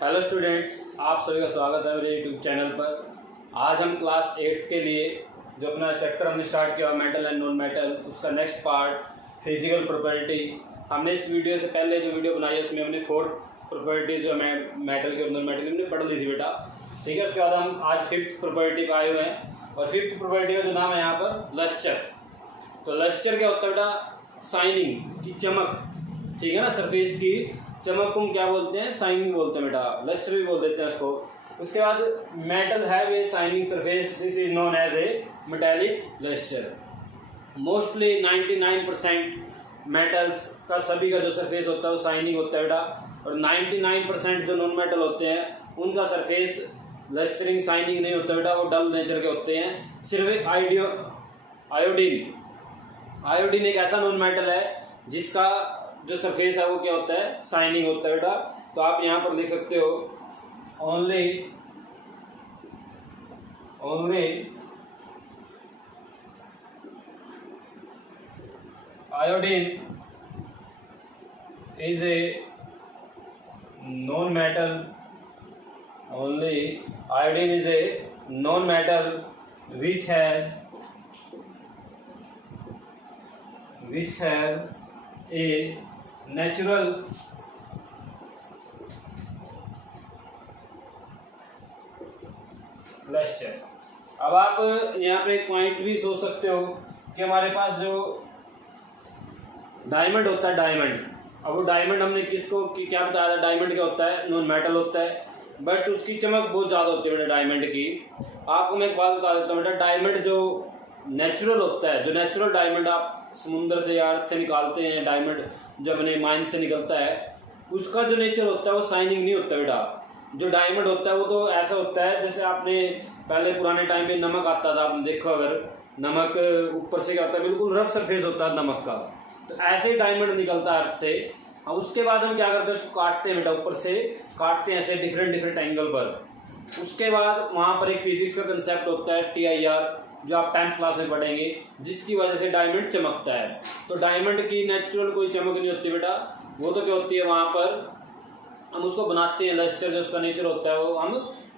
Hello students, आप सभी का स्वागत है मेरे यूट्यूब चैनल पर। आज हम क्लास 8th के लिए जो अपना चैप्टर हमने स्टार्ट किया मेटल एंड नॉन मेटल, उसका नेक्स्ट पार्ट फिजिकल प्रॉपर्टी। हमने इस वीडियो से पहले जो वीडियो बनाई है उसमें हमने 4 प्रॉपर्टीज जो मेटल के और नॉन मेटल की हमने पढ़ ली थी बेटा, ठीक है। उसके बाद हम आज 5th प्रॉपर्टी पर आए हुए हैं और 5th प्रॉपर्टी का जो नाम है यहाँ पर लस्टर। तो लस्टर क्या होता है बेटा? शाइनिंग की चमक, ठीक है ना। सरफेस की चमक को हम क्या बोलते हैं? शाइनिंग बोलते हैं बेटा, लस्टर भी बोल देते हैं उसको। उसके बाद metal have a shining surface, this is known as a metallic lustre. Mostly 99% metals का सभी का जो सरफेस होता है वो शाइनिंग होता है बेटा, और 99% जो नॉन मेटल होते हैं उनका सरफेस लस्टरिंग शाइनिंग नहीं होता बेटा, वो डल नेचर के होते हैं। सिर्फ आयोडीन एक ऐसा नॉन मेटल है जिसका जो सरफेस है वो क्या होता है? शाइनिंग होता है बेटा। तो आप यहाँ पर लिख सकते हो only iodine is a non metal, only iodine is a non metal which has a natural luster। अब आप यहाँ पे एक पॉइंट भी सोच सकते हो कि हमारे पास जो डायमंड होता है, डायमंड, अब वो डायमंड हमने किसको क्या बताया था? डायमंड क्या होता है? नॉन मेटल होता है, बट उसकी चमक बहुत ज़्यादा होती है बेटा डायमंड की। आपको मैं एक बात बता देता हूँ बेटा, डायमंड जो नेचुरल होता है, जो नेचुरल डायमंड आप समुद्र से या अर्थ से निकालते हैं, डायमंड जो अपने माइन से निकलता है, उसका जो नेचर होता है वो शाइनिंग नहीं होता बेटा। जो डायमंड होता है वो तो ऐसा होता है जैसे आपने पहले पुराने टाइम में नमक आता था, आपने देखो अगर नमक ऊपर से क्या होता है, बिल्कुल रफ सरफेस होता है नमक का, तो ऐसे ही डायमंड निकलता है अर्थ से। अब उसके बाद हम क्या करते हैं? उसको काटते हैं बेटा, ऊपर से काटते हैं ऐसे डिफरेंट एंगल पर। उसके बाद वहाँ पर एक फिजिक्स का कंसेप्ट होता है TIR, जो आप 10th क्लास में पढ़ेंगे, जिसकी वजह से डायमंड चमकता है। तो डायमंड की नेचुरल कोई चमक नहीं होती बेटा, वो तो क्या होती है, वहाँ पर हम उसको बनाते हैं लस्टर, जो उसका नेचर होता है वो हम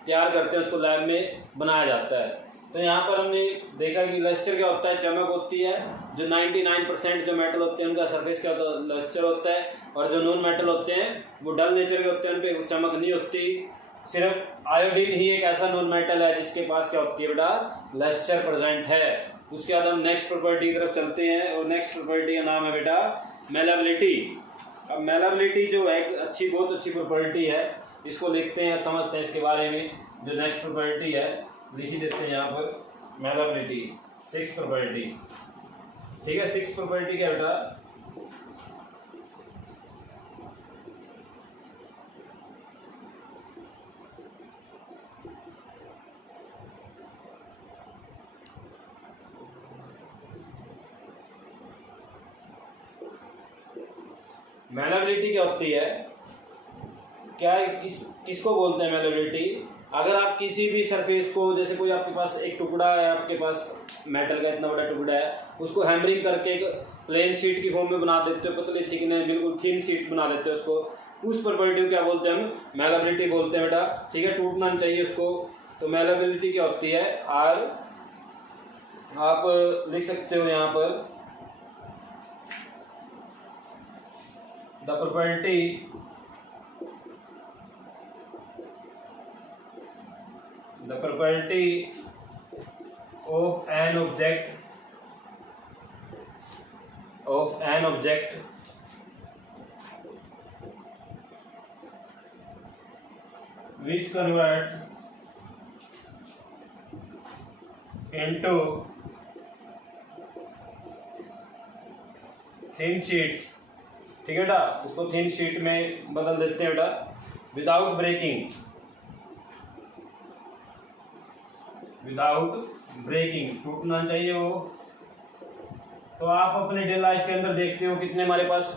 तैयार करते हैं, उसको लैब में बनाया जाता है। तो यहाँ पर हमने देखा कि लस्टर क्या होता है? चमक होती है। जो 99% जो मेटल होते हैं उनका सरफेस क्या होता है? लस्टर होता है, और जो नॉन मेटल होते हैं वो डल नेचर के होते हैं, उन पर चमक नहीं होती। सिर्फ आयोडीन ही एक ऐसा नॉन मेटल है जिसके पास क्या होती है बेटा? लस्टर प्रेजेंट है। उसके बाद हम नेक्स्ट प्रॉपर्टी की तरफ चलते हैं, और नेक्स्ट प्रॉपर्टी का नाम है बेटा मेलेबिलिटी। अब मेलेबिलिटी जो है बहुत अच्छी प्रॉपर्टी है, इसको लिखते हैं, समझते हैं इसके बारे में। जो नेक्स्ट प्रॉपर्टी है लिख ही देते हैं यहाँ पर, मेलेबिलिटी 6th प्रॉपर्टी, ठीक है। 6th प्रॉपर्टी क्या बेटा? मेलेबिलिटी क्या होती है? क्या किसको बोलते हैं मेलेबिलिटी? अगर आप किसी भी सरफेस को, जैसे कोई आपके पास एक टुकड़ा है, आपके पास मेटल का इतना बड़ा टुकड़ा है, उसको हैमरिंग करके एक प्लेन शीट की फॉर्म में बना देते हो, पतली थिकनेस बिल्कुल थिन शीट बना देते हो उसको, उस प्रॉपर्टी को क्या बोलते हैं? हम मेलेबिलिटी बोलते हैं बेटा, ठीक है। टूटना नहीं चाहिए उसको। तो मेलेबिलिटी क्या होती है? आप लिख सकते हो यहाँ पर the property of an object which converts into thin sheets, ठीक है बेटा, उसको थिन शीट में बदल देते हैं बेटा, विदाउट ब्रेकिंग, टूटना चाहिए वो। तो आप अपने डे लाइफ के अंदर देखते हो कितने हमारे पास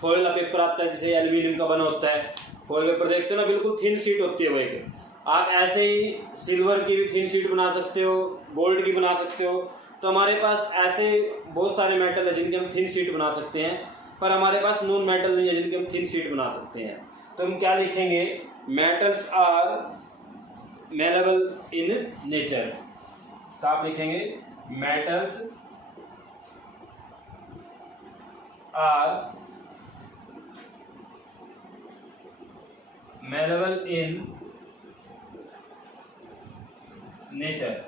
फॉइल का पेपर आता है, जैसे एल्यूमिनियम का बना होता है फॉइल पेपर, देखते हो ना, बिल्कुल थिन शीट होती है वो एक। आप ऐसे ही सिल्वर की भी थिन शीट बना सकते हो, गोल्ड की बना सकते हो। तो हमारे पास ऐसे बहुत सारे मेटल है जिनके हम थिन शीट बना सकते हैं, पर हमारे पास नॉन मेटल नहीं है जिनके हम थिन शीट बना सकते हैं। तो हम क्या लिखेंगे, metals are malleable in nature. तो आप लिखेंगे metals are malleable in nature.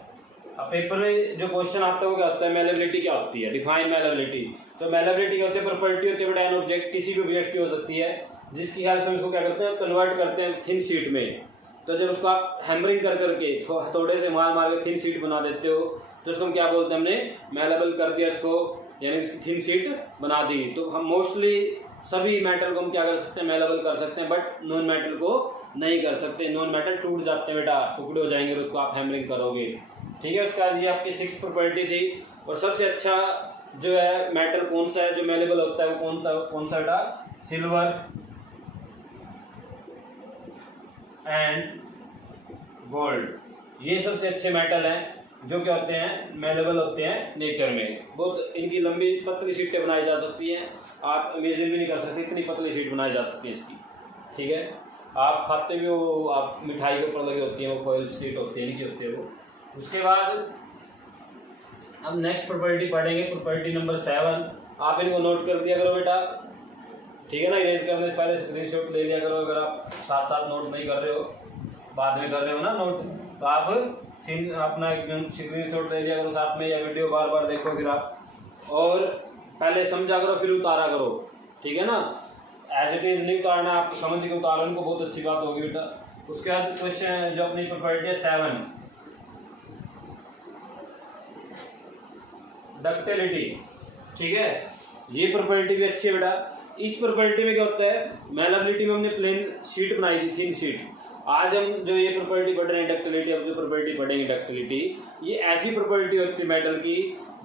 अब पेपर में जो क्वेश्चन आता है वो क्या होता है, मेलेबिलिटी क्या होती है, डिफाइन मेलेबिलिटी। तो मेलेबिलिटी क्या होती है, प्रॉपर्टी होती है बेटा एन ऑब्जेक्ट, किसी भी ऑब्जेक्ट की हो सकती है, जिसकी हेल्प से उसको क्या करते हैं, कन्वर्ट करते हैं थिन शीट में। तो जब उसको आप हैमरिंग कर करके हथौड़े से मार मार के थिन शीट बना देते हो तो उसको हम क्या बोलते हैं, हमने मेलेबल कर दिया इसको, यानी उसकी थिन शीट बना दी। तो हम मोस्टली सभी मेटल को हम क्या कर सकते हैं, मेलेबल कर सकते हैं, बट नॉन मेटल को नहीं कर सकते। नॉन मेटल टूट जाते हैं बेटा, टुकड़े हो जाएंगे और उसको आप हैमरिंग करोगे। ठीक है, उसके बाद ये आपकी 6 प्रॉपर्टी थी। और सबसे अच्छा जो है मेटल कौन सा है जो मेलेबल होता है, वो कौन सा बेटा, सिल्वर एंड गोल्ड। ये सबसे अच्छे मेटल हैं जो क्या होते हैं, मेलेबल होते हैं नेचर में। बहुत इनकी लंबी पतली शीटें बनाई जा सकती हैं, आप इमेजिन भी नहीं कर सकते इतनी पतली शीट बनाई जा सकती है इसकी। ठीक है, आप खाते भी हो, आप मिठाई के ऊपर लगी होती है वो फॉइल शीट होती है, इनकी होती है वो। उसके बाद अब नेक्स्ट प्रॉपर्टी पढ़ेंगे, प्रॉपर्टी नंबर 7। आप इनको नोट कर दिया करो बेटा, ठीक है ना, इरेज करने से पहले स्क्रीनशॉट ले लिया करो। अगर आप साथ साथ नोट नहीं कर रहे हो, बाद में कर रहे हो ना नोट, तो आप अपना स्क्रीनशॉट ले लिया करो साथ में, या वीडियो बार बार देखो फिर आप, और पहले समझा करो फिर उतारा करो। ठीक है ना, एज इट इज नहीं उतारना, आप समझ के उतारो उनको, बहुत अच्छी बात होगी बेटा। उसके बाद क्वेश्चन जो अपनी प्रॉपर्टी है 7, डक्टिलिटी। ठीक है, ये प्रॉपर्टी भी अच्छी है बेटा। इस प्रॉपर्टी में क्या होता है, मेलेबिलिटी में हमने प्लेन शीट बनाई थी, थिन शीट। आज हम जो ये प्रॉपर्टी पढ़ रहे हैं डक्टिलिटी, अब जो प्रॉपर्टी पढ़ेंगे डक्टिलिटी, ये ऐसी प्रॉपर्टी होती है मेटल की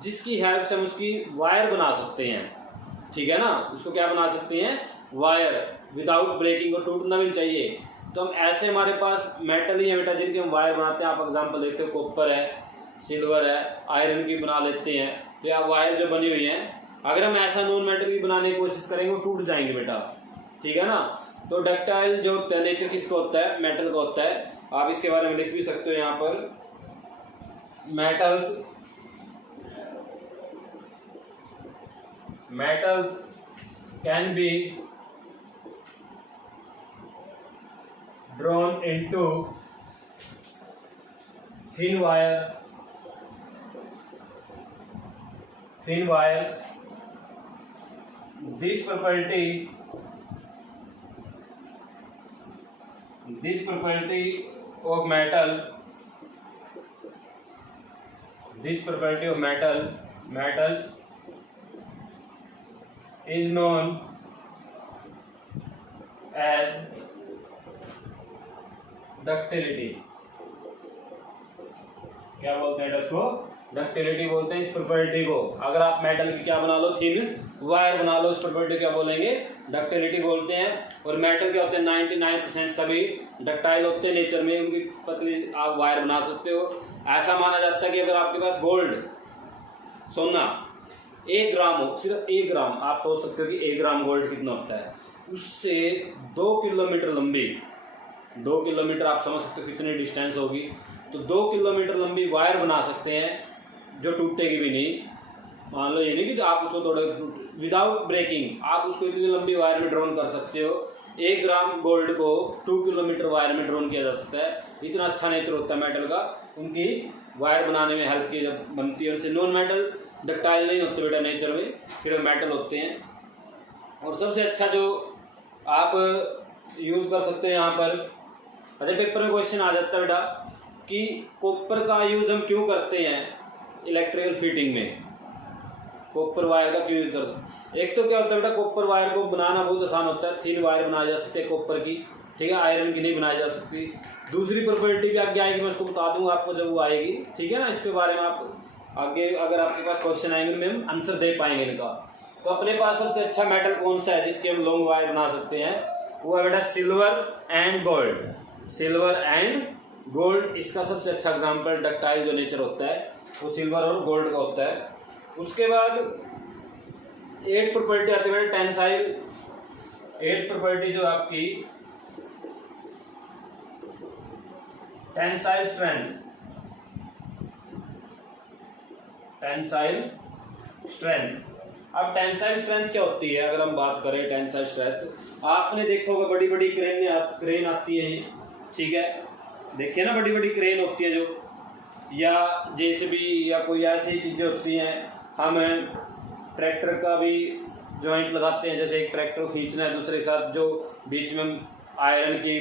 जिसकी हेल्प से हम उसकी वायर बना सकते हैं। ठीक है ना, उसको क्या बना सकते हैं, वायर, विदाउट ब्रेकिंग, को टूटना भी नहीं चाहिए। तो हम ऐसे, हमारे पास मेटल ही है बेटा जिनके हम वायर बनाते हैं। आप एग्जांपल देखते हो, कॉपर है, सिल्वर है, आयरन की बना लेते हैं। तो यह वायर जो बनी हुई है, अगर हम ऐसा नॉन मेटल की बनाने की कोशिश करेंगे वो टूट जाएंगे बेटा। ठीक है ना, तो डक्टाइल जो होता है नेचर किसका होता है, मेटल का होता है। आप इसके बारे में लिख भी सकते हो यहाँ पर, metals can be drawn into thin wires. This property of metals is known as ductility. क्या बोलते हैं इसको, डक्टिलिटी बोलते हैं इस प्रॉपर्टी को। अगर आप मेटल की क्या बना लो, थिन वायर बना लो, इस प्रॉपर्टी क्या बोलेंगे, डक्टिलिटी बोलते हैं। और मेटल क्या होते हैं, 99% सभी डक्टाइल होते हैं नेचर में, उनकी पतली आप वायर बना सकते हो। ऐसा माना जाता है कि अगर आपके पास गोल्ड, सोना 1 ग्राम हो, सिर्फ 1 ग्राम, आप सोच सकते हो कि 1 ग्राम गोल्ड कितना होता है, उससे 2 किलोमीटर लंबी, 2 किलोमीटर आप समझ सकते हो कितनी डिस्टेंस होगी। तो 2 किलोमीटर लंबी वायर बना सकते हैं जो टूटेगी भी नहीं। मान लो ये नहीं कि आप उसको थोड़े विदाउट ब्रेकिंग, आप उसको इतनी लंबी वायर में ड्रोन कर सकते हो। 1 ग्राम गोल्ड को 2 किलोमीटर वायर में ड्रोन किया जा सकता है। इतना अच्छा नेचर होता है मेटल का, उनकी वायर बनाने में हेल्प की जब बनती है उनसे। नॉन मेटल डक्टाइल नहीं होते बेटा नेचर में, सिर्फ मेटल होते हैं। और सबसे अच्छा जो आप यूज़ कर सकते हैं यहाँ पर, अच्छा पेपर में क्वेश्चन आ जाता है बेटा कि कॉपर का यूज़ हम क्यों करते हैं इलेक्ट्रिकल फिटिंग में, कॉपर वायर का क्यों यूज़ कर सकते। एक तो क्या होता है बेटा, कॉपर वायर को बनाना बहुत आसान होता है, थिन वायर बनाई जा सकती है कॉपर की। ठीक है, आयरन की नहीं बनाई जा सकती। दूसरी प्रॉपर्टी भी आगे आएगी, मैं उसको बता दूंगा आपको जब वो आएगी। ठीक है ना, इसके बारे में आप आगे अगर आपके पास क्वेश्चन आएंगे में हम आंसर दे पाएंगे इनका। तो अपने पास सबसे अच्छा मेटल कौन सा है जिसके हम लॉन्ग वायर बना सकते हैं, वो है बेटा silver and gold. Silver and gold इसका सबसे अच्छा एग्जाम्पल डक्टाइल जो नेचर होता है वो सिल्वर और गोल्ड का होता है। उसके बाद 8 प्रॉपर्टी आती है टेंसाइल। 8 प्रॉपर्टी जो आपकी टेंसाइल स्ट्रेंथ, टेंसाइल स्ट्रेंथ। अब टेंसाइल स्ट्रेंथ क्या होती है, अगर हम बात करें टेंसाइल स्ट्रेंथ, आपने देखा होगा बड़ी बड़ी क्रेन आती है, ठीक है, देखिए ना, बड़ी बड़ी क्रेन होती है जो, या जेसीबी या कोई ऐसी चीज़ें होती हैं। हम ट्रैक्टर का भी जॉइंट लगाते हैं, जैसे एक ट्रैक्टर खींचना है, दूसरे के साथ जो बीच में आयरन की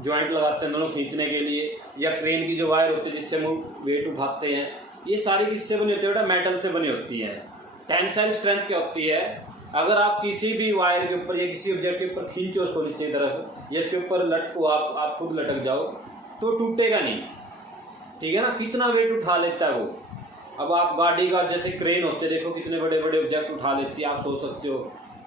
जॉइंट लगाते हैं दोनों खींचने के लिए, या क्रेन की जो वायर होती है जिससे हम वेट उठाते हैं, ये सारी किससे बनी होती है बेटा, मेटल से बनी होती है। टेंसाइल स्ट्रेंथ क्या होती है, अगर आप किसी भी वायर के ऊपर या किसी ऑब्जेक्ट के ऊपर खींचो उसको नीचे की तरफ, या इसके ऊपर लटको, आप खुद लटक जाओ तो टूटेगा नहीं, ठीक है ना, कितना वेट उठा लेता है वो। अब आप गाड़ी का जैसे क्रेन होते हैं, देखो कितने बड़े बड़े ऑब्जेक्ट उठा लेती है, आप सोच सकते हो,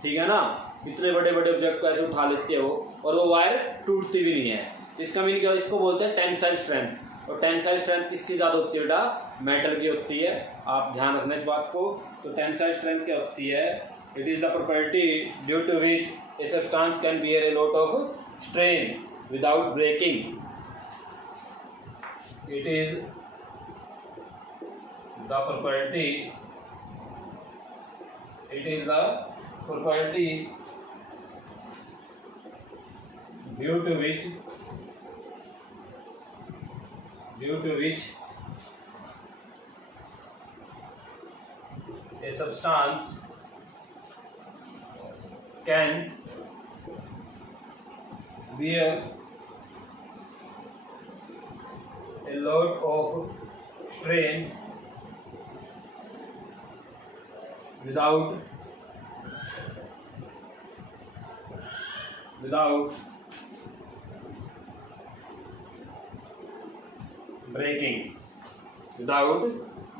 ठीक है ना, कितने बड़े बड़े ऑब्जेक्ट को ऐसे उठा लेती है वो, और वो वायर टूटती भी नहीं है। तो इसका मीनिंग क्या, इसको बोलते हैं टेंसाइल स्ट्रेंथ। और टेंसाइल स्ट्रेंथ किसकी ज़्यादा होती है बेटा, मेटल की होती है, आप ध्यान रखना इस बात को। तो टेंसाइल स्ट्रेंथ क्या होती है, it is the property due to which a substance can bear a lot of strain without breaking. It is the property, it is the property due to which a substance can bear a lot of strain without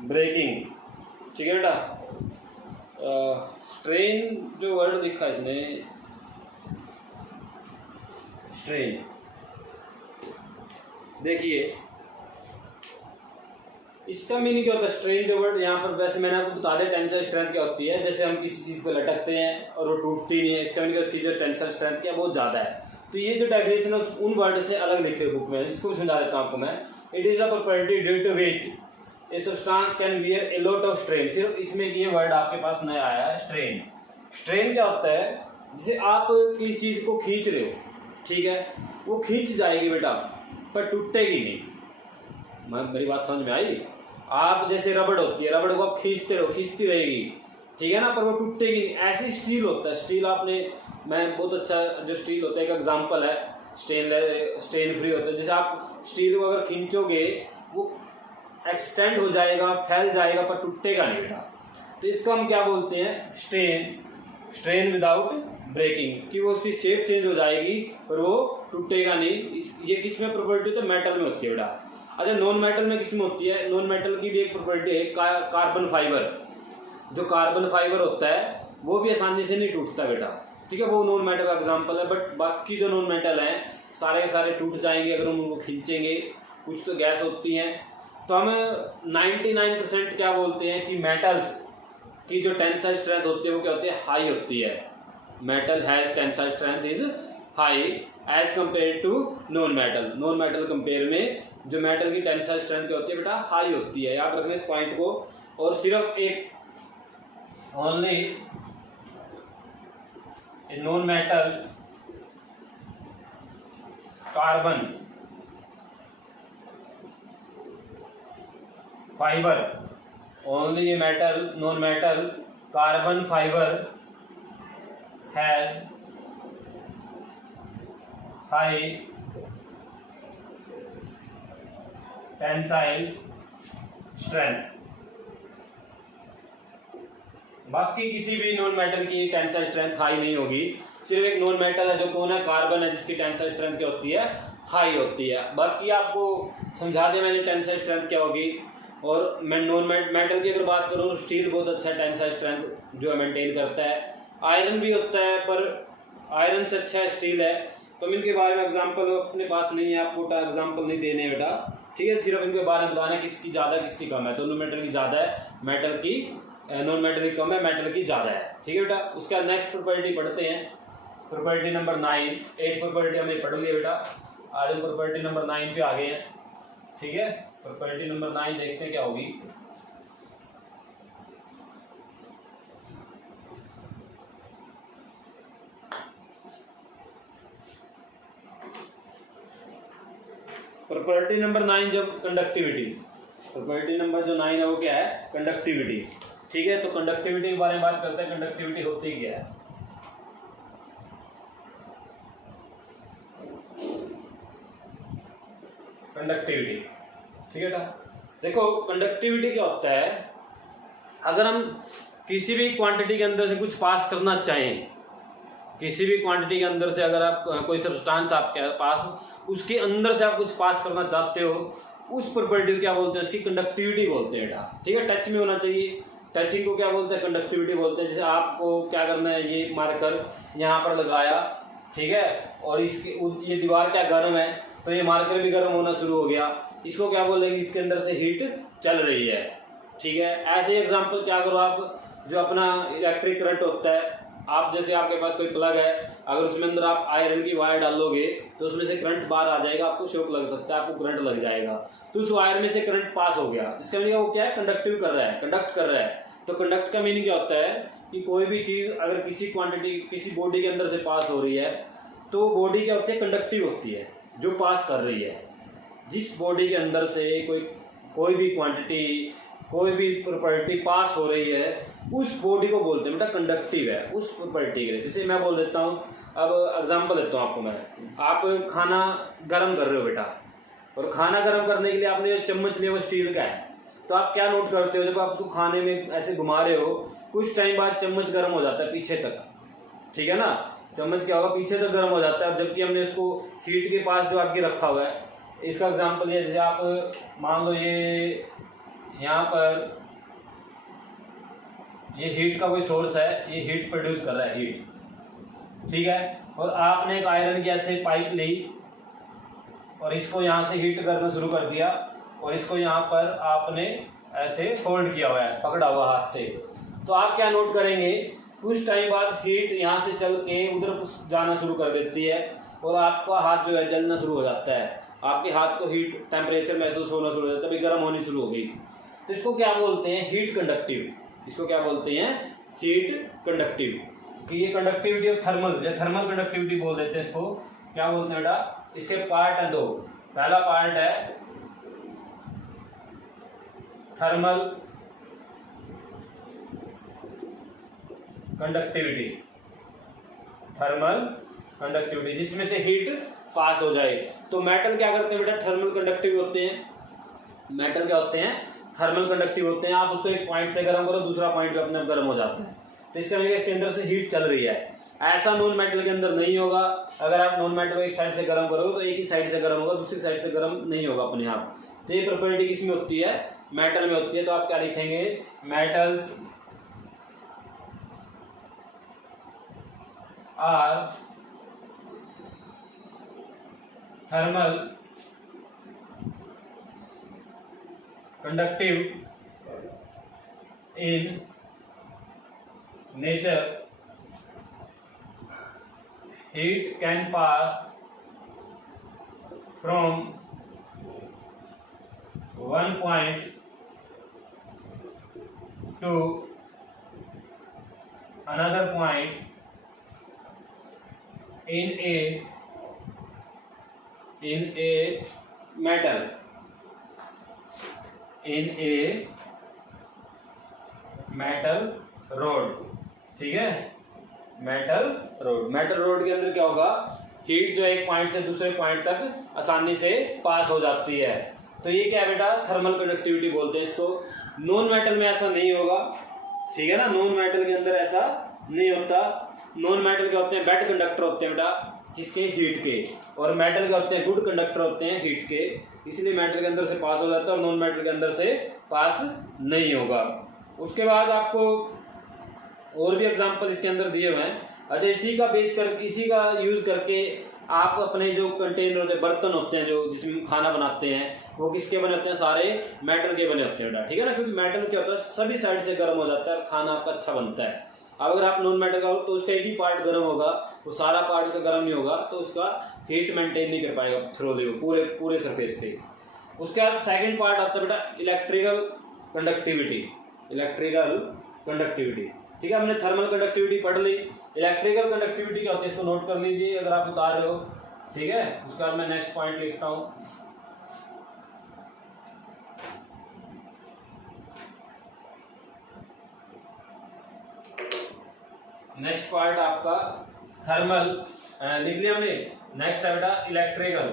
breaking, ठीक है बेटा। Strain जो word लिखा इसने, strain, देखिए इसका meaning क्या होता है, स्ट्रेन जो वर्ड यहाँ पर, वैसे मैंने आपको बता दिया टेंसाइल स्ट्रेंथ क्या होती है, जैसे हम किसी चीज़ को लटकते हैं और वो टूटती नहीं है, इसका मीनिंग उसकी जो टेंसाइल स्ट्रेंथ क्या बहुत ज़्यादा है। तो ये जो डेफिनेशन है उन वर्ड से अलग लिखे हुए बुक में, इसको समझा देता हूँ आपको मैं। It is a property due to which a substance can bear a lot of strain. सिर्फ इसमें ये वर्ड आपके पास नया आया है, स्ट्रेन। स्ट्रेन क्या होता है, जैसे आप किसी चीज़ को खींच रहे हो, ठीक है, वो खींच जाएगी बेटा पर टूटेगी नहीं। मेरी बात समझ में आई? आप जैसे रबड़ होती है, रबड़ को आप खींचते रहो, खींचती रहेगी, ठीक है ना, पर वो टूटेगी नहीं। ऐसे स्टील होता है, स्टील आपने, मैं बहुत अच्छा जो स्टील होता है, एक एग्जांपल है, स्टेन फ्री होता है। जैसे आप स्टील को अगर खींचोगे वो एक्सटेंड हो जाएगा, फैल जाएगा, पर टूटेगा नहीं बेटा। तो इसको हम क्या बोलते हैं, स्ट्रेन विदाउट ब्रेकिंग, कि वो उसकी शेप चेंज हो जाएगी पर वो टूटेगा नहीं। ये किस में प्रॉपर्टी होती है, मेटल में होती है बेटा। अच्छा, नॉन मेटल में किस में होती है, नॉन मेटल की भी एक प्रॉपर्टी है, कार्बन फाइबर। जो कार्बन फाइबर होता है वो भी आसानी से नहीं टूटता बेटा, ठीक है, वो नॉन मेटल का एग्जांपल है। बट बाकी जो नॉन मेटल हैं सारे के सारे टूट जाएंगे अगर हम उनको खींचेंगे। कुछ तो गैस होती हैं, तो हम 99% क्या बोलते हैं कि मेटल्स की जो टेंसाइल स्ट्रेंथ होती है वो क्या होती है, हाई होती है। Metal has tensile strength is high as compare to non metal. Non metal compare में जो मेटल की टेंसाइल स्ट्रेंथ क्या होती है बेटा, हाई होती है। याद रखना इस पॉइंट को। और सिर्फ एक only non metal carbon fibre, only a metal non metal carbon fibre has high tensile strength. बाकी किसी भी नॉन मेटल की टेंसाइल स्ट्रेंथ हाई नहीं होगी। सिर्फ एक नॉन मेटल है जो कौन है, कार्बन है, जिसकी टेंसाइल स्ट्रेंथ क्या होती है, हाई होती है। बाकी आपको समझा दें मैंने टेंसाइल स्ट्रेंथ क्या होगी। और मैं नॉन मेटल की अगर बात करूँ तो स्टील बहुत अच्छा टेंसाइल स्ट्रेंथ जो है मेंटेन करता है। आयरन भी होता है पर आयरन से अच्छा स्टील है। तो इनके बारे में एग्जांपल अपने पास नहीं है, आपको एग्जांपल नहीं देने बेटा, ठीक है। सिर्फ इनके बारे में बताना है किसकी ज़्यादा किसकी कम है। तो नॉन मेटल की ज़्यादा है, मेटल की नॉन मेटल की कम है, मेटल की ज़्यादा है, ठीक है बेटा। उसका नेक्स्ट प्रॉपर्टी पढ़ते हैं, प्रॉपर्टी नंबर 9। 8 प्रॉपर्टी हमने पढ़ लिया बेटा, आज हम प्रॉपर्टी नंबर 9 पे आ गए हैं। ठीक है, प्रॉपर्टी नंबर 9 देखते हैं क्या होगी। प्रॉपर्टी नंबर 9 जब कंडक्टिविटी, प्रॉपर्टी नंबर जो 9 है वो क्या है, कंडक्टिविटी। ठीक है, तो कंडक्टिविटी के बारे में बात करते हैं। कंडक्टिविटी होती क्या है? कंडक्टिविटी, ठीक है ना। देखो कंडक्टिविटी क्या होता है, अगर हम किसी भी क्वांटिटी के अंदर से कुछ पास करना चाहें, किसी भी क्वांटिटी के अंदर से अगर आप कोई सब्सटेंस आपके पास, उसके अंदर से आप कुछ पास करना चाहते हो, उस प्रॉपर्टी को क्या बोलते हैं, उसकी कंडक्टिविटी बोलते हैं बेटा। ठीक है, टच में होना चाहिए, टचिंग को क्या बोलते हैं, कंडक्टिविटी बोलते हैं। जैसे आपको क्या करना है, ये मार्कर यहाँ पर लगाया, ठीक है, और इसके ये दीवार क्या गर्म है, तो ये मार्कर भी गर्म होना शुरू हो गया, इसको क्या बोलेंगे, इसके अंदर से हीट चल रही है। ठीक है, ऐसे एग्जाम्पल क्या करो आप, जो अपना इलेक्ट्रिक करंट होता है, आप जैसे आपके पास कोई प्लग है, अगर उसमें अंदर आप आयरन की वायर डालोगे तो उसमें से करंट बाहर आ जाएगा, आपको शॉक लग सकता है, आपको करंट लग जाएगा। तो उस वायर में से करंट पास हो गया, जिसका मीनिंग वो क्या है, कंडक्टिव कर रहा है, कंडक्ट कर रहा है। तो कंडक्ट का मीनिंग क्या होता है कि कोई भी चीज़ अगर किसी क्वांटिटी, किसी बॉडी के अंदर से पास हो रही है, तो बॉडी क्या होती है, कंडक्टिव होती है, जो पास कर रही है। जिस बॉडी के अंदर से कोई भी क्वांटिटी, कोई भी प्रॉपर्टी पास हो रही है, उस बॉडी को बोलते हैं बेटा कंडक्टिव है, उस प्रॉपर्टी के। जैसे मैं बोल देता हूँ, अब एग्जांपल देता हूँ आपको मैं, आप खाना गर्म कर रहे हो बेटा, और खाना गर्म करने के लिए आपने जो चम्मच लिया वो स्टील का है, तो आप क्या नोट करते हो, जब आप उसको खाने में ऐसे घुमा रहे हो, कुछ टाइम बाद चम्मच गर्म हो जाता है पीछे तक, ठीक है ना, चम्मच क्या होगा, पीछे तक गर्म हो जाता है, जबकि हमने उसको हीट के पास जो आगे रखा हुआ है। इसका एग्जांपल है, जैसे आप मान लो ये यहाँ पर ये हीट का कोई सोर्स है, ये हीट प्रोड्यूस कर रहा है, हीट, ठीक है, और आपने एक आयरन की ऐसे पाइप ली और इसको यहाँ से हीट करना शुरू कर दिया, और इसको यहाँ पर आपने ऐसे होल्ड किया हुआ है, पकड़ा हुआ हाथ से। तो आप क्या नोट करेंगे, कुछ टाइम बाद हीट यहाँ से चल के उधर जाना शुरू कर देती है, और आपका हाथ जो है जलना शुरू हो जाता है, आपके हाथ को हीट टेम्परेचर महसूस होना शुरू हो जाता है, तभी गर्म होनी शुरू हो गई। तो इसको क्या बोलते हैं, हीट कंडक्टिव। इसको क्या बोलते हैं, हीट कंडक्टिव। कि ये कंडक्टिविटी ऑफ थर्मल, या थर्मल कंडक्टिविटी बोल देते हैं इसको। क्या बोलते हैं बेटा, इसके पार्ट हैं दो। पहला पार्ट है थर्मल कंडक्टिविटी, थर्मल कंडक्टिविटी जिसमें से हीट पास हो जाए। तो मेटल क्या करते हैं बेटा, थर्मल कंडक्टिव होते हैं। मेटल क्या होते हैं, थर्मल कंडक्टिव होते हैं। आप उसको एक पॉइंट से गर्म करो, दूसरा पॉइंट पे अपने गर्म हो जाता है, तो इसका मतलब इसके अंदर से हीट चल रही है। ऐसा नॉन मेटल के अंदर नहीं होगा। अगर आप नॉन मेटल को एक साइड से गर्म करोगे तो एक ही साइड से गर्म होगा, दूसरी साइड से गर्म नहीं होगा अपने आप। तो ये प्रॉपर्टी किसमें होती है, मेटल में होती है। तो आप क्या लिखेंगे, metals are thermal conductive in nature, heat can pass from one point to another point in a metal, in a metal rod, ठीक है, मेटल रोड। मेटल रोड के अंदर क्या होगा, हीट जो एक पॉइंट से दूसरे पॉइंट तक आसानी से पास हो जाती है। तो ये क्या है बेटा, थर्मल कंडक्टिविटी बोलते हैं इसको। नॉन मेटल में ऐसा नहीं होगा, ठीक है ना, नॉन मेटल के अंदर ऐसा नहीं होता। नॉन मेटल के होते हैं बेड कंडक्टर होते हैं बेटा, किसके, हीट के। और मेटल के होते हैं गुड कंडक्टर होते हैं, हीट के। इसलिए मेटल के अंदर से पास हो जाता है और नॉन मेटल के अंदर से पास नहीं होगा। उसके बाद आपको और भी एग्जाम्पल इसके अंदर दिए हुए हैं। अच्छा, इसी का बेस करके, इसी का यूज करके आप अपने जो कंटेनर होते हैं, बर्तन होते हैं जो जिसमें खाना बनाते हैं, वो किसके बने होते हैं, सारे मेटल के बने होते हैं बेटा, ठीक है ना। क्योंकि मेटल क्या होता है, सभी साइड से गर्म हो जाता है और खाना आपका अच्छा बनता है। अब अगर आप नॉन मेटल का हो तो उसका एक ही पार्ट गर्म होगा, वो सारा पार्ट उसका गर्म नहीं होगा, तो उसका हीट मेंटेन नहीं कर पाएगा थ्रू पूरे सरफेस पे। उसके बाद सेकंड पार्ट आता है बेटा इलेक्ट्रिकल कंडक्टिविटी। इलेक्ट्रिकल कंडक्टिविटी, ठीक है, हमने थर्मल कंडक्टिविटी पढ़ ली। इलेक्ट्रिकल कंडक्टिविटी क्या होती है इसको नोट कर लीजिए अगर आप उतार रहे हो, ठीक है। उसके बाद मैं नेक्स्ट पॉइंट लिखता हूं। नेक्स्ट पार्ट आपका थर्मल लिख लिया हमने। नेक्स्ट है बेटा इलेक्ट्रिकल।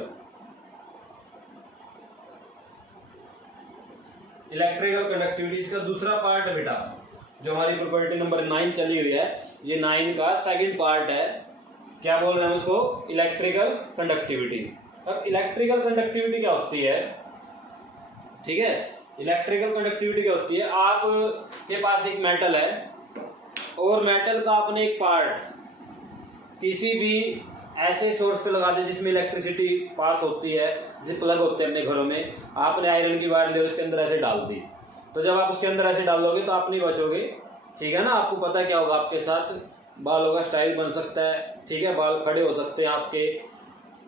इलेक्ट्रिकल कंडक्टिविटी इसका दूसरा पार्ट है बेटा, जो हमारी प्रॉपर्टी नंबर 9 चली हुई है, ये 9 का सेकंड पार्ट है। क्या बोल रहे हैं उसको? Electrical conductivity. अब इलेक्ट्रिकल कंडक्टिविटी क्या होती है, ठीक है, इलेक्ट्रिकल कंडक्टिविटी क्या होती है, आप के पास एक मेटल है और मेटल का आपने एक पार्ट किसी भी ऐसे सोर्स पे लगा दे जिसमें इलेक्ट्रिसिटी पास होती है, जैसे प्लग होते हैं अपने घरों में, आपने आयरन की वायर ले उसके अंदर ऐसे डाल दी, तो जब आप उसके अंदर ऐसे डालोगे तो आप नहीं बचोगे, ठीक है ना। आपको पता क्या होगा आपके साथ, बालों का स्टाइल बन सकता है, ठीक है, बाल खड़े हो सकते हैं आपके,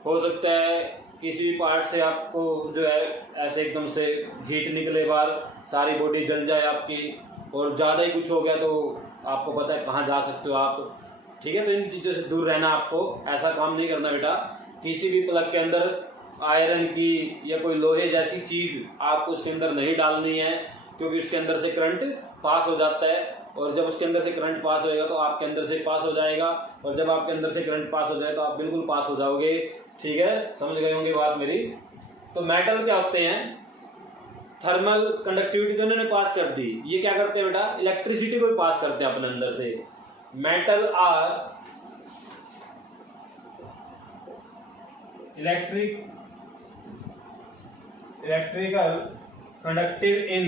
हो सकता है किसी भी पार्ट से आपको जो है ऐसे एकदम से हीट निकले बाहर, सारी बॉडी जल जाए आपकी, और ज़्यादा ही कुछ हो गया तो आपको पता है कहाँ जा सकते हो आप, ठीक है। तो इन चीज़ों से दूर रहना, आपको ऐसा काम नहीं करना बेटा। किसी भी प्लग के अंदर आयरन की या कोई लोहे जैसी चीज़ आपको उसके अंदर नहीं डालनी है, क्योंकि उसके अंदर से करंट पास हो जाता है, और जब उसके अंदर से करंट पास होएगा तो आपके अंदर से पास हो जाएगा, और जब आपके अंदर से करंट पास हो जाए तो आप बिल्कुल पास हो जाओगे, ठीक है। समझ गए होंगे बात मेरी। तो मेटल क्या होते हैं, थर्मल कंडक्टिविटी तो इन्होंने पास कर दी, ये क्या करते हैं बेटा, इलेक्ट्रिसिटी को भी पास करते हैं अपने अंदर से। Metal are electrical conductive in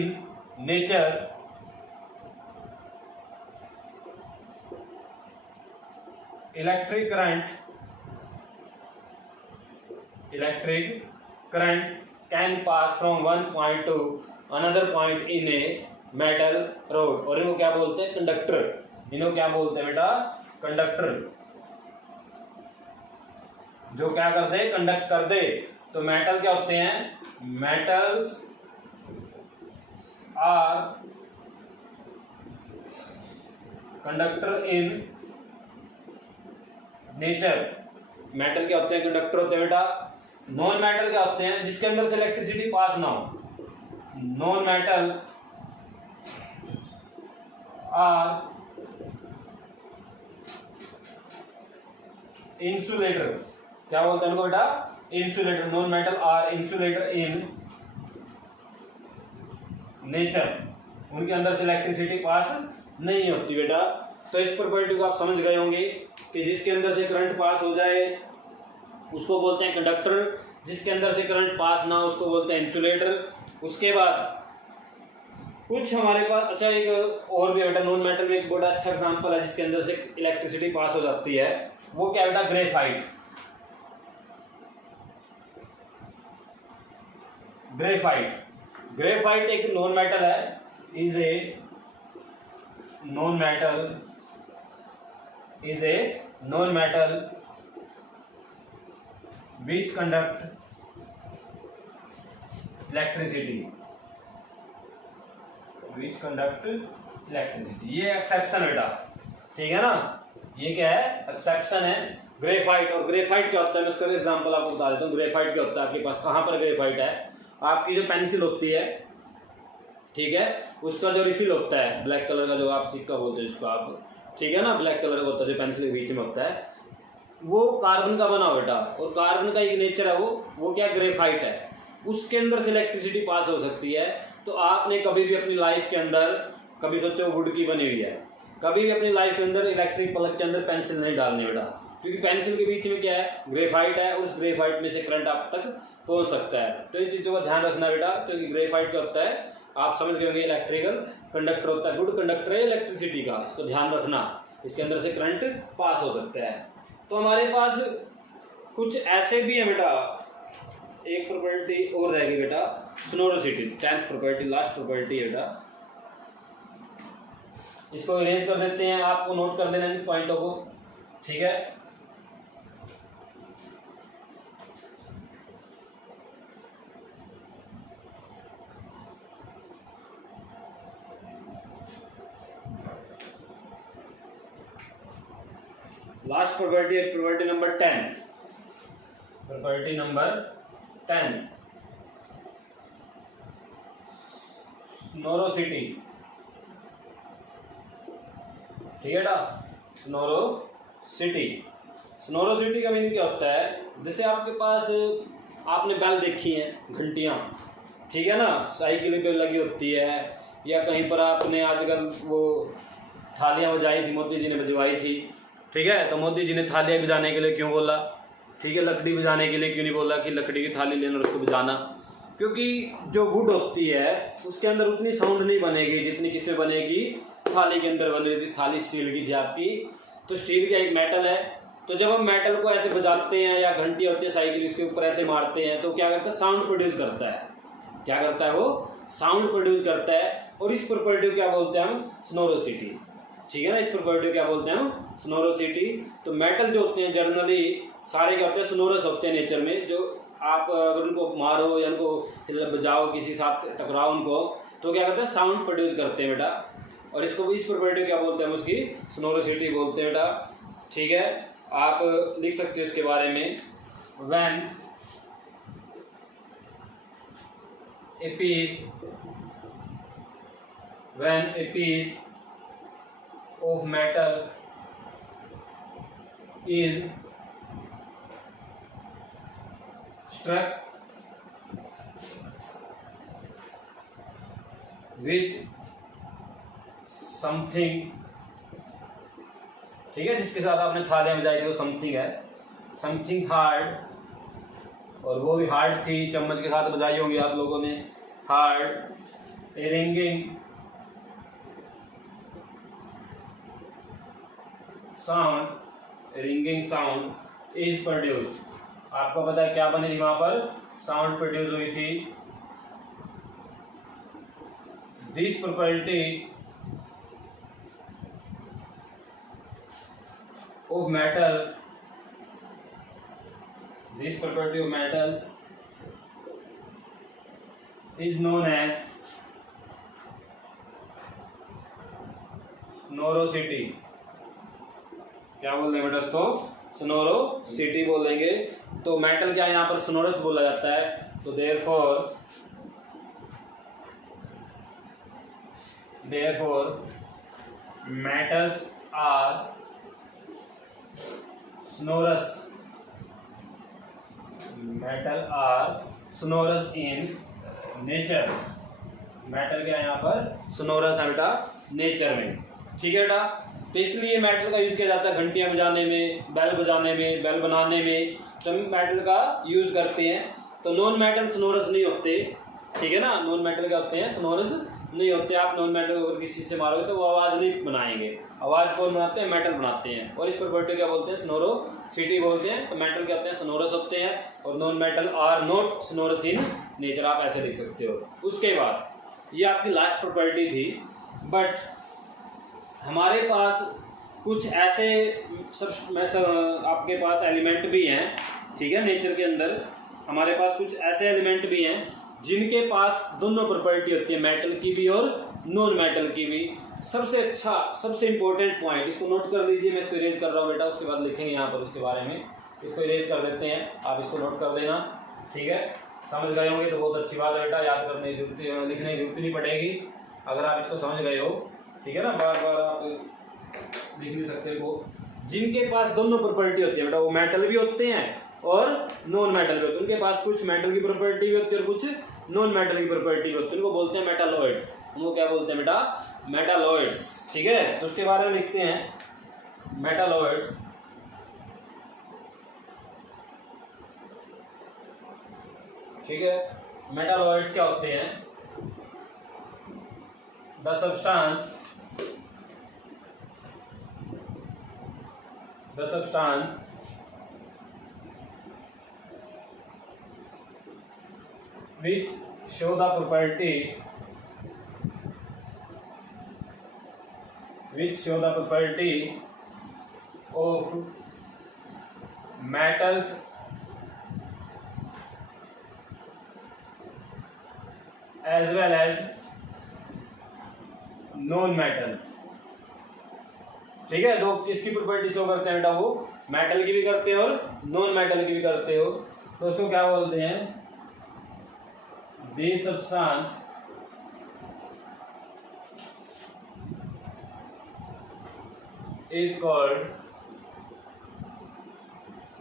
nature, electric current can pass from one point to another point in a metal rod, और इनको क्या बोलते हैं, कंडक्टर। इनको क्या बोलते हैं बेटा, कंडक्टर, जो क्या कर दे, कंडक्ट कर दे। तो मेटल क्या होते हैं, metals are conductor in nature. Metal क्या होते हैं, कंडक्टर होते हैं बेटा। नॉन मेटल क्या होते हैं, जिसके अंदर से इलेक्ट्रिसिटी पास ना हो। नॉन मेटल आर इंसुलेटर, क्या बोलते हैं इनको बेटा, insulator. Non metal are insulator in nature, उनके अंदर से इलेक्ट्रिसिटी पास नहीं होती बेटा। तो इस प्रॉपर्टी को आप समझ गए होंगे कि जिसके अंदर से करंट पास हो जाए उसको बोलते हैं कंडक्टर, जिसके अंदर से करंट पास ना हो उसको बोलते हैं इंसुलेटर। उसके बाद कुछ हमारे पास, अच्छा एक और भी बेटा, नॉन मेटल में एक बड़ा अच्छा एग्जांपल है जिसके अंदर से इलेक्ट्रिसिटी पास हो जाती है, वो क्या बेटा, ग्रेफाइट। ग्रेफाइट एक नॉन मेटल है, is a non metal which conduct electricity, ये एक्सेप्शन बेटा, ठीक है ना, ये क्या है, एक्सेप्शन है ग्रेफाइट। और ग्रेफाइट क्या होता है, मैं उसका एग्जांपल आपको बता देता हूँ। ग्रेफाइट क्या होता है, आपके पास कहाँ पर ग्रेफाइट है, आपकी जो पेंसिल होती है, ठीक है, उसका जो रिफिल होता है ब्लैक कलर का, जो आप सिक्का बोलते हैं उसको आप, ठीक है ना, ब्लैक कलर का होता है जो पेंसिल के बीच में होता है, वो कार्बन का बना बेटा, और कार्बन का एक नेचर है वो क्या, ग्रेफाइट है। उसके अंदर से इलेक्ट्रिसिटी पास हो सकती है। तो आपने कभी भी अपनी लाइफ के अंदर कभी सोचो वुड की बनी हुई है, कभी भी अपनी लाइफ के अंदर इलेक्ट्रिक प्लग के अंदर पेंसिल नहीं डालनी बेटा, क्योंकि पेंसिल के बीच में क्या है, ग्रेफाइट है, और उस ग्रेफाइट में से करंट आप तक पहुंच सकता है। तो इन चीज़ों का ध्यान रखना बेटा, क्योंकि ग्रेफाइट क्या होता है आप समझ गए होंगे, इलेक्ट्रिकल कंडक्टर होता है, गुड कंडक्टर है इलेक्ट्रिसिटी का, इसको ध्यान रखना, इसके अंदर से करंट पास हो सकता है। तो हमारे पास कुछ ऐसे भी है बेटा, एक प्रॉपर्टी और रहेगी बेटा, सोनोरिसिटी, 10th प्रॉपर्टी, लास्ट प्रॉपर्टी है बेटा, इसको इरेज कर देते हैं, आपको नोट कर देना इन पॉइंटों को, ठीक है। लास्ट प्रॉपर्टी है प्रॉपर्टी नंबर 10। Property number 10, स्नोरोसिटी। ठीक है ना, स्नोरोसिटी। स्नोरोसिटी का मीनिंग क्या होता है, जैसे आपके पास आपने बेल देखी है, घंटियाँ, ठीक है ना, साइकिल पे लगी होती है, या कहीं पर आपने आजकल वो थालियाँ बजाई थी, मोदी जी ने बजवाई थी। ठीक है, तो मोदी जी ने थालियाँ बजाने के लिए क्यों बोला, ठीक है, लकड़ी बजाने के लिए क्यों नहीं बोला कि लकड़ी की थाली लेना और उसको बजाना, क्योंकि जो वुड होती है उसके अंदर उतनी साउंड नहीं बनेगी जितनी किसमें बनेगी, थाली के अंदर बन रही थी। थाली स्टील की थी आपकी, तो स्टील का एक मेटल है, तो जब हम मेटल को ऐसे बजाते हैं या घंटी होती है साइकिल उसके ऊपर ऐसे मारते हैं तो क्या करता है, साउंड प्रोड्यूस करता है। क्या करता है वो, साउंड प्रोड्यूस करता है, और इस प्रॉपर्टी को क्या बोलते हैं हम, स्नोरोसिटी। ठीक है ना, इस प्रॉपर्टी को क्या बोलते हैं हम, स्नोरोसिटी। तो मेटल जो होते हैं जनरली सारे क्या होते हैं, स्नोरस होते हैं नेचर में। जो आप अगर उनको मारो या उनको बजाओ, किसी साथ टकराओ उनको, तो क्या करते हैं, साउंड प्रोड्यूस करते हैं बेटा, और इसको इस प्रॉपर्टी को क्या बोलते हैं, उसकी स्नोरोसिटी बोलते हैं बेटा। ठीक है, आप लिख सकते हो इसके बारे में, when a piece of metal is struck with something, ठीक है, जिसके साथ आपने थालियां बजाई थी वो समथिंग है, समथिंग हार्ड, और वो भी हार्ड थी, चम्मच के साथ बजाई होंगी आप लोगों ने, hard, A ringing sound, ringing sound is produced. आपको पता है क्या बनी थी वहां पर, साउंड प्रोड्यूस हुई थी। This property of metal, this property of metals is known as स्नोरोसिटी। क्या बोल रहे हैं बेटा उसको, स्नोरोसिटी बोलेंगे। तो मेटल क्या यहाँ पर स्नोरस बोला जाता है, तो therefore metals are sonorous, metal are sonorous in nature. Metal क्या है यहाँ पर, स्नोरस है बेटा नेचर में। ठीक है बेटा, तो इसलिए मेटल का यूज किया जाता है घंटियां बजाने में, बेल बजाने में, बेल बनाने में, तो मेटल का यूज करते हैं। तो नॉन मेटल स्नोरस नहीं होते, ठीक है ना, नॉन मेटल क्या होते हैं, स्नोरस नहीं होते। आप नॉन मेटल अगर किसी चीज से मारोगे तो वो आवाज नहीं बनाएंगे, आवाज कौन बनाते हैं, मेटल बनाते हैं। और इस प्रॉपर्टी क्या बोलते हैं, स्नोरोसिटी बोलते हैं। तो मेटल क्या होते हैं, स्नोरस होते हैं, और non metal are not sonorous in nature, आप ऐसे लिख सकते हो। उसके बाद ये आपकी लास्ट प्रॉपर्टी थी, बट हमारे पास कुछ ऐसे आपके पास एलिमेंट भी हैं, ठीक है, नेचर के अंदर हमारे पास कुछ ऐसे एलिमेंट भी हैं जिनके पास दोनों प्रॉपर्टी होती है, मेटल की भी और नॉन मेटल की भी। सबसे अच्छा, सबसे इंपॉर्टेंट पॉइंट, इसको नोट कर लीजिए, मैं इसको इरेज कर रहा हूँ बेटा, उसके बाद लिखेंगे यहाँ पर उसके बारे में। इसको इरेज कर देते हैं, आप इसको नोट कर देना, ठीक है। समझ गए होंगे तो बहुत अच्छी बात है बेटा, याद करने की जरूरत, लिखने की जरूरत नहीं पड़ेगी अगर आप इसको समझ गए हो, ठीक है ना। बार बार आप लिख नहीं सकते वो। जिनके पास दोनों प्रॉपर्टी होती है बेटा, वो मेटल भी होते हैं और नॉन मेटल भी होते हैं। उनके पास कुछ मेटल की प्रॉपर्टी भी होती है और कुछ नॉन मेटल की प्रॉपर्टी भी होती है, उनको बोलते हैं मेटालॉइड्स। उनको क्या बोलते हैं बेटा, मेटालॉइड्स, ठीक है। तो उसके बारे में लिखते हैं, मेटालॉइड्स, ठीक है। मेटालॉइड्स क्या होते हैं, the substance which show the property of metals as well as non metals, ठीक है, दो किसकी प्रॉपर्टी शो करते हैं बेटा, वो मेटल की भी करते हो और नॉन मेटल की भी करते हो। तो उसको क्या बोलते हैं, दी सब्सटेंस इज कॉल्ड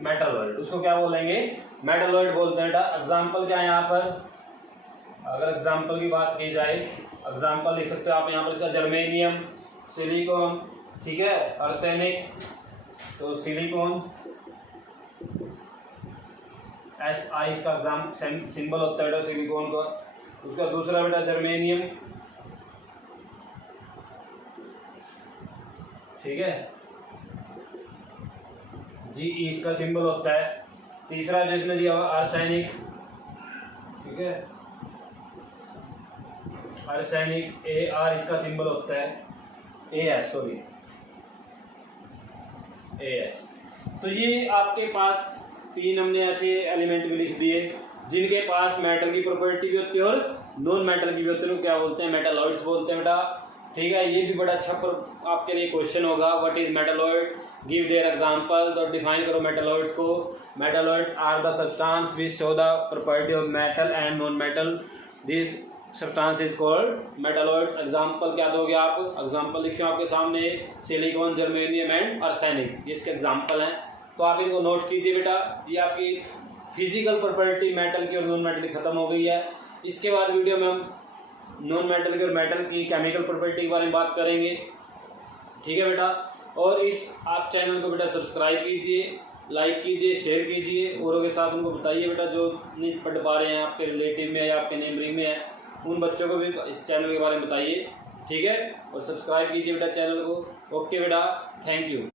मेटलॉइड। उसको क्या बोलेंगे, मेटलॉइड बोलते हैं बेटा। एग्जाम्पल क्या है यहाँ पर, अगर एग्जाम्पल की बात की जाए, एग्जाम्पल लिख सकते हो आप यहाँ पर इसका, जर्मेनियम, सिलिकॉन, ठीक है, आर्सेनिक, तो सिलिकॉन SI इसका एग्जाम सिंबल होता है बेटा सिलिकॉन का। उसका दूसरा बेटा जर्मेनियम, ठीक है, GE इसका सिंबल होता है। तीसरा जो इसमें दिया हुआ आर्सेनिक, ठीक है, आर्सेनिक AR इसका सिंबल होता है, AS, सॉरी AS। तो ये आपके पास तीन हमने ऐसे एलिमेंट भी लिख दिए जिनके पास मेटल की प्रॉपर्टी भी होती है और नॉन मेटल की भी होती है। क्या बोलते हैं, मेटलॉइड्स बोलते हैं बेटा। ठीक है, ये भी बड़ा अच्छा आपके लिए क्वेश्चन होगा, what is metalloid, give their example. तो डिफाइन करो मेटलॉइड्स को। Metalloids are the substance which show the property of metal and non metal, this substance is called metalloids. Example क्या दोगे आप, एग्जांपल लिखिए आपके सामने, सिलिकॉन, जर्मेनियम एंड आर्सेनिक, ये इसके एग्जांपल हैं। तो आप इनको नोट कीजिए बेटा। ये आपकी फिजिकल प्रॉपर्टी मेटल की और नॉन मेटल की खत्म हो गई है। इसके बाद वीडियो में हम नॉन मेटल की और मेटल की केमिकल प्रॉपर्टी के बारे में बात करेंगे, ठीक है बेटा। और इस आप चैनल को बेटा सब्सक्राइब कीजिए, लाइक कीजिए, शेयर कीजिए, औरों के साथ उनको बताइए बेटा जो नहीं पढ़ पा रहे हैं, आपके रिलेटिव में या आपके नेबरिंग में है, उन बच्चों को भी इस चैनल के बारे में बताइए, ठीक है। और सब्सक्राइब कीजिए बेटा चैनल को। ओके बेटा, थैंक यू।